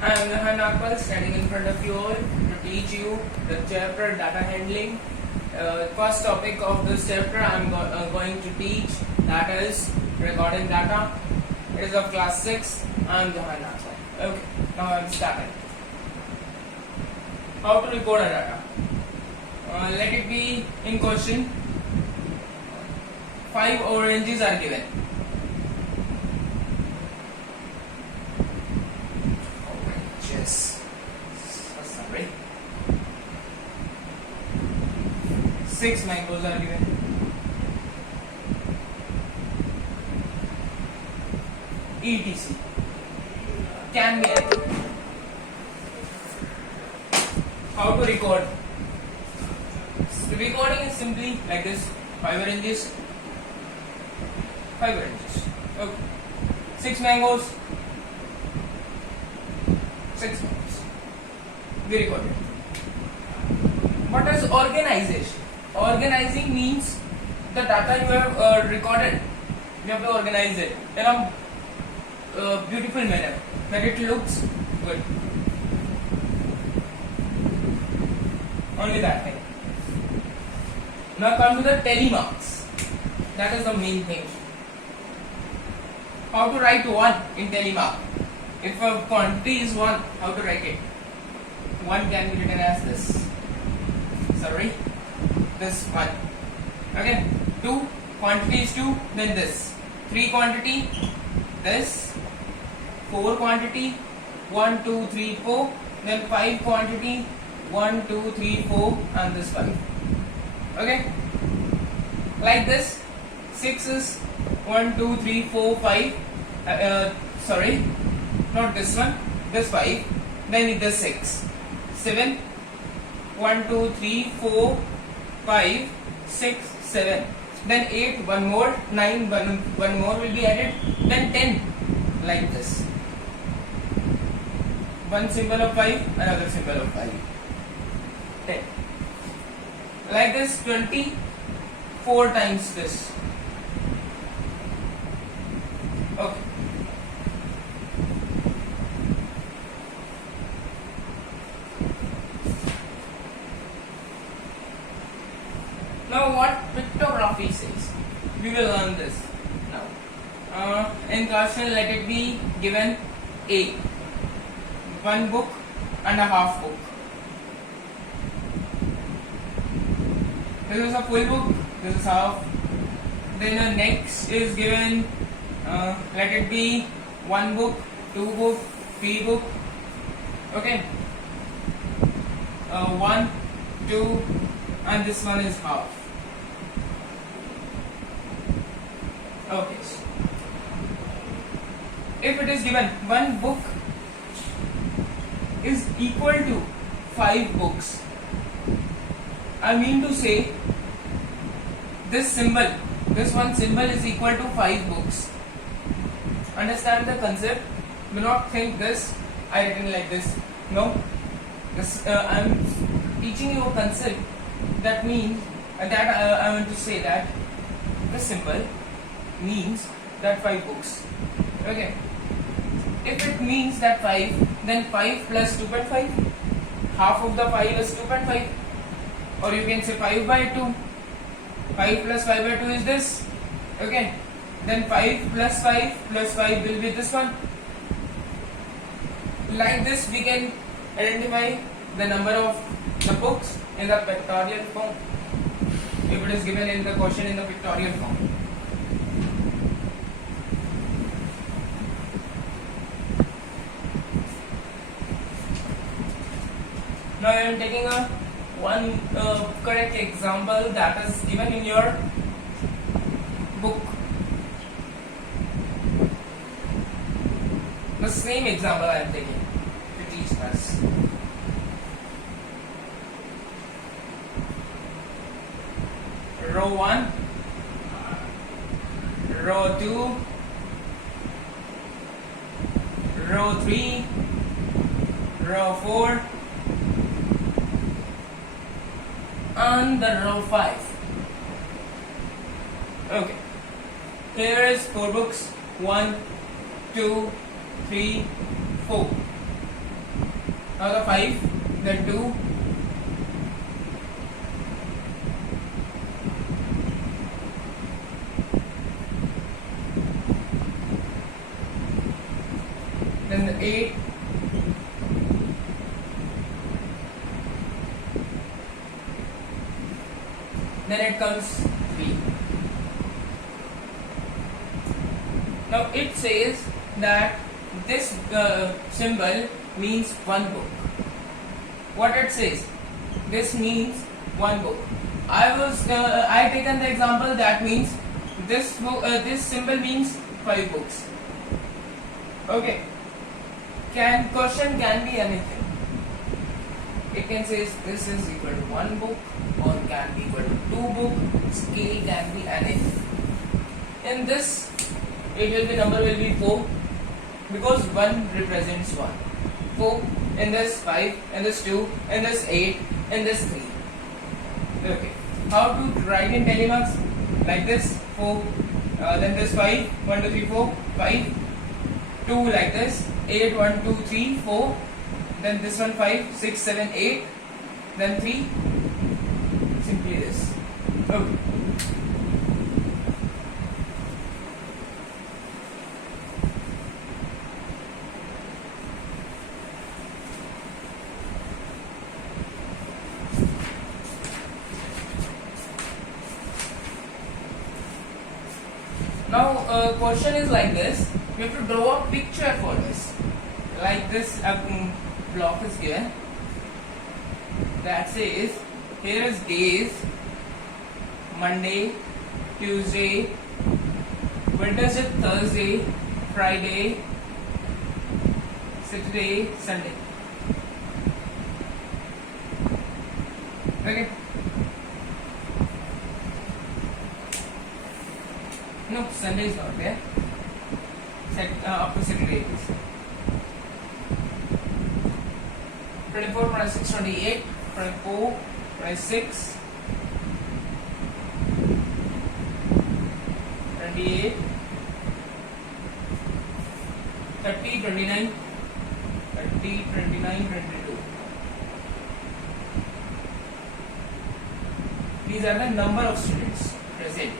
I am Rehan Akmal, standing in front of you all to teach you the chapter data handling. First topic of this chapter I am going to teach, that is recording data. It is of class 6. I am Rehan Akmal. Okay, now I am starting. How to record a data? Let it be in question. 5 oranges are given. Sorry. 6 mangoes are given. etc. Can be anything. How to record? The recording is simply like this: 5 oranges, 5 oranges. Okay. 6 mangoes, 6 mangoes. We recorded. What is organization? Organizing means the data you have recorded, you have to organize it in a beautiful manner that it looks good. Only that thing. Now come to the telemarks. That is the main thing. How to write 1 in telemark? If a quantity is 1, how to write it? 1 can be written as this. Sorry, this 1. Okay. 2 quantity is 2, then this. 3 quantity, this. 4 quantity, 1, 2, 3, 4. Then 5 quantity, 1, 2, 3, 4, and this 5. Okay. Like this. 6 is 1, 2, 3, 4, 5. Sorry, not this one. This 5. Then this 6. 7. 1, 2, 3, 4, 5, 6, 7. Then 8, 1 more. 9, 1 more will be added. Then 10. Like this. One symbol of 5, another symbol of 5. 10. Like this, 20. 4 times this. Okay. Now what pictography says? We will learn this now. In question, let it be given A. 1 book and a half book. This is a full book, this is half. Then the next is given, let it be 1 book, 2 book, 3 book. Okay. 1, 2, and this one is half. Okay. If it is given 1 book is equal to 5 books, I mean to say this symbol, this one symbol is equal to 5 books. Understand the concept? Do not think this I written like this. No. This I am teaching you a concept. That means that I want to say that this symbol means that 5 books. Okay. If it means that 5, then 5 plus 2.5. Half of the 5 is 2.5. Or you can say 5 by 2. 5 plus 5 by 2 is this. Okay. Then 5 plus 5 plus 5 will be this one. Like this we can identify the number of the books in the pictorial form. If it is given in the question in the pictorial form. Now I am taking one correct example that is given in your book. The same example I am taking to teach us. Row 1, row 2, row 3, row 4, and the row 5. Okay. Here is 4 books. 1, 2, 3, 4. Now the 5, then 2, then the 8, then it comes 3. Now it says that this symbol means one book. What it says? This means one book. I taken the example that means this book, this symbol means 5 books. Okay. Question can be anything. It can say this is equal to 1 book or can be equal to 2 book. Scale can be anything. In this, number will be 4 because 1 represents 1. 4 in this 5, in this 2, in this 8, in this 3. Okay. How to write in telemarks? Like this 4, then this 5, 1, 2, 3, 4, 5, 2 like this, 8, 1, 2, 3, 4, then this one 5, 6, 7, 8, then 3, simply this. Okay. Now, question is like this. You have to draw a picture for this. Like this block is given. That says, here is days, Monday, Tuesday, Wednesday, Thursday, Friday, Saturday, Sunday. Okay. No, Sunday is not there. Up to Saturday. 24, 26, 28, 24, 26, 28, 30, 29, 30, 29, 22. These are the number of students present.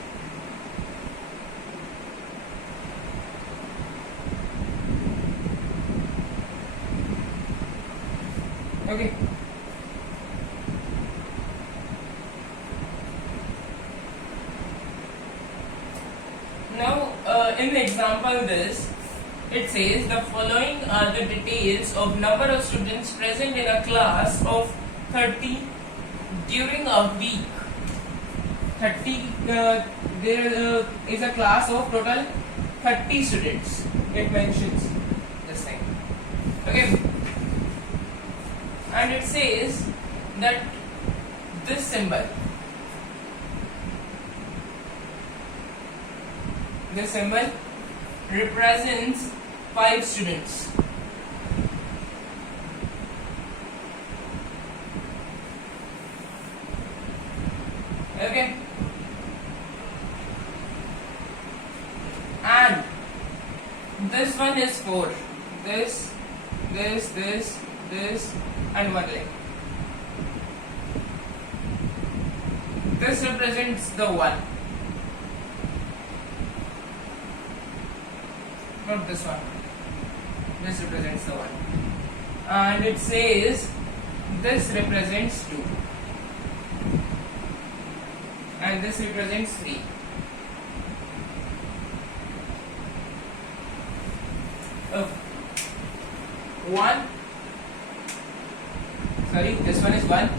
Okay. Now, in the example this, it says the following are the details of number of students present in a class of 30 during a week. 30, there is a class of total 30 students. It mentions this thing. Okay. And it says that this symbol represents 5 students. Okay. And this one is 4. This, and 1 leg. This represents the 1. Not this one. This represents the 1. And it says this represents 2. And this represents 3. Oh. 1. Sorry, this one is 1.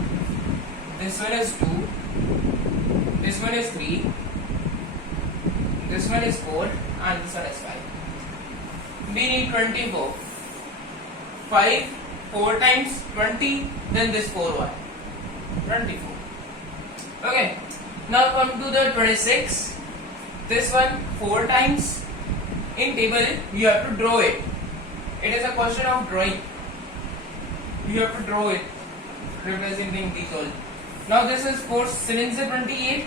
This one is 2. This one is 3. This one is 4. And this one is 5. We need 24. 5, 4 times 20, then this 4 1. 24. Okay. Now come to the 26. This one 4 times. In table, you have to draw it. It is a question of drawing. You have to draw it, representing these all. Now this is 4 7 28.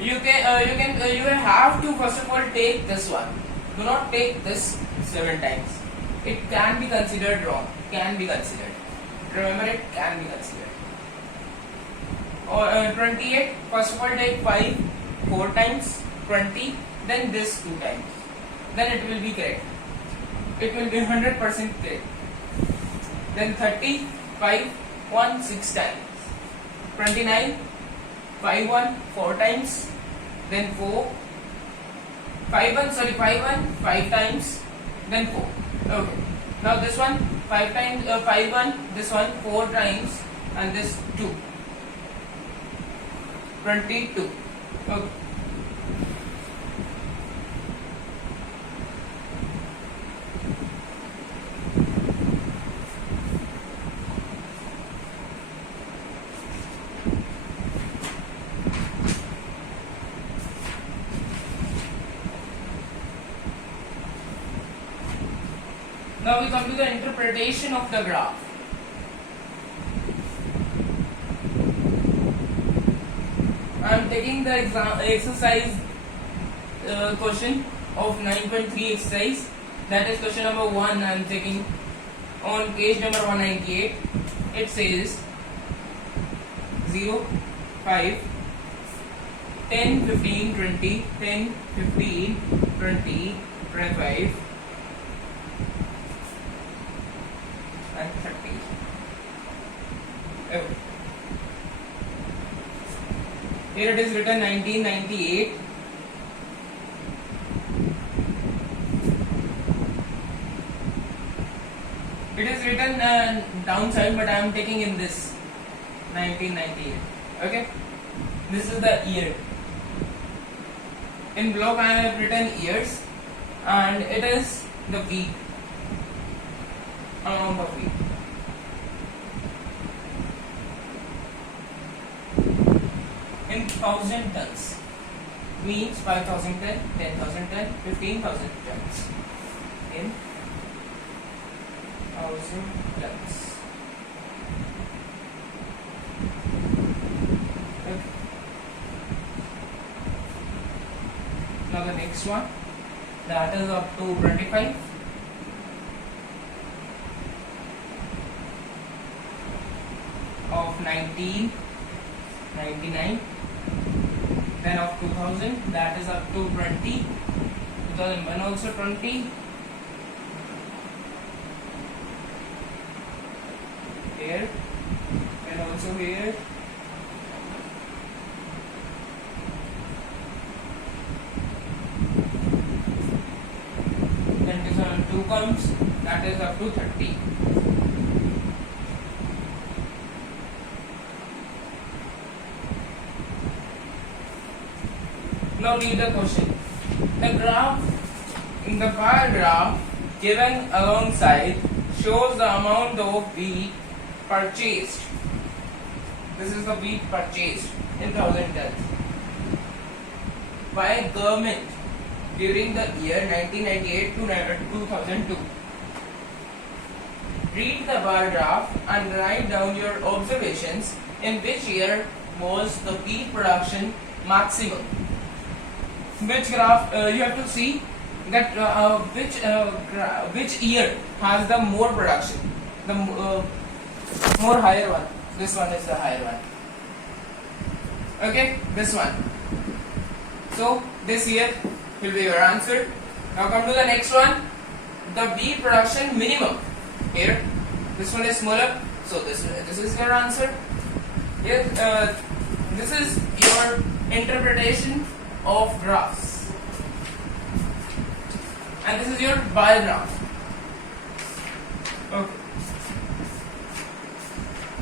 You have to first of all take this one. Do not take this 7 times. It can be considered wrong. Can be considered. Remember it can be considered. Or 28, first of all take 5 4 times, 20, then this 2 times. Then it will be correct. It will be 100% correct. Then 30, 5, 1, 6 times. 29, 5, 1, 4 times. Then 4, 5, 1, 5 times. Then 4. Okay. Now this one 5 times, 5, 1, this one 4 times, and this 2. 22. Okay. Now we come to the interpretation of the graph. I am taking the exercise question of 9.3 exercise, that is question number 1. I am taking on page number 198. It says 0, 5, 10, 15, 20, 10, 15, 20, 25 and 30. Okay. Here it is written 1998. It is written downside, but I am taking in this 1998. Okay, this is the year. In block I have written years, and it is the week, amount of week. In 1000 tons means 5000 ton, 10,000 ton, 15,000 tons. In 1000 tons. Okay. Now the next one, that is up to 25. Of 1999. Then of 2000, that is up to 20. 2001 also 20. Here and also here. Then 2002 comes, that is up to 30. Now read the question. The graph, in the bar graph given alongside shows the amount of wheat purchased. This is the wheat purchased in 1000 tons by government during the year 1998 to 2002. Read the bar graph and write down your observations in which year was the wheat production maximum. Which graph you have to see that which year has the more production, the more higher one. This one is the higher one. Okay, this one. So this year will be your answer. Now come to the next one. The wheat production minimum. Here, this one is smaller, so this is your answer. Here, this is your interpretation of graphs, and this is your bar graph. Okay.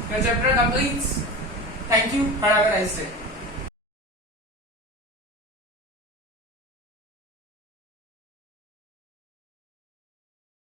The chapter completes. Thank you. Have a nice day.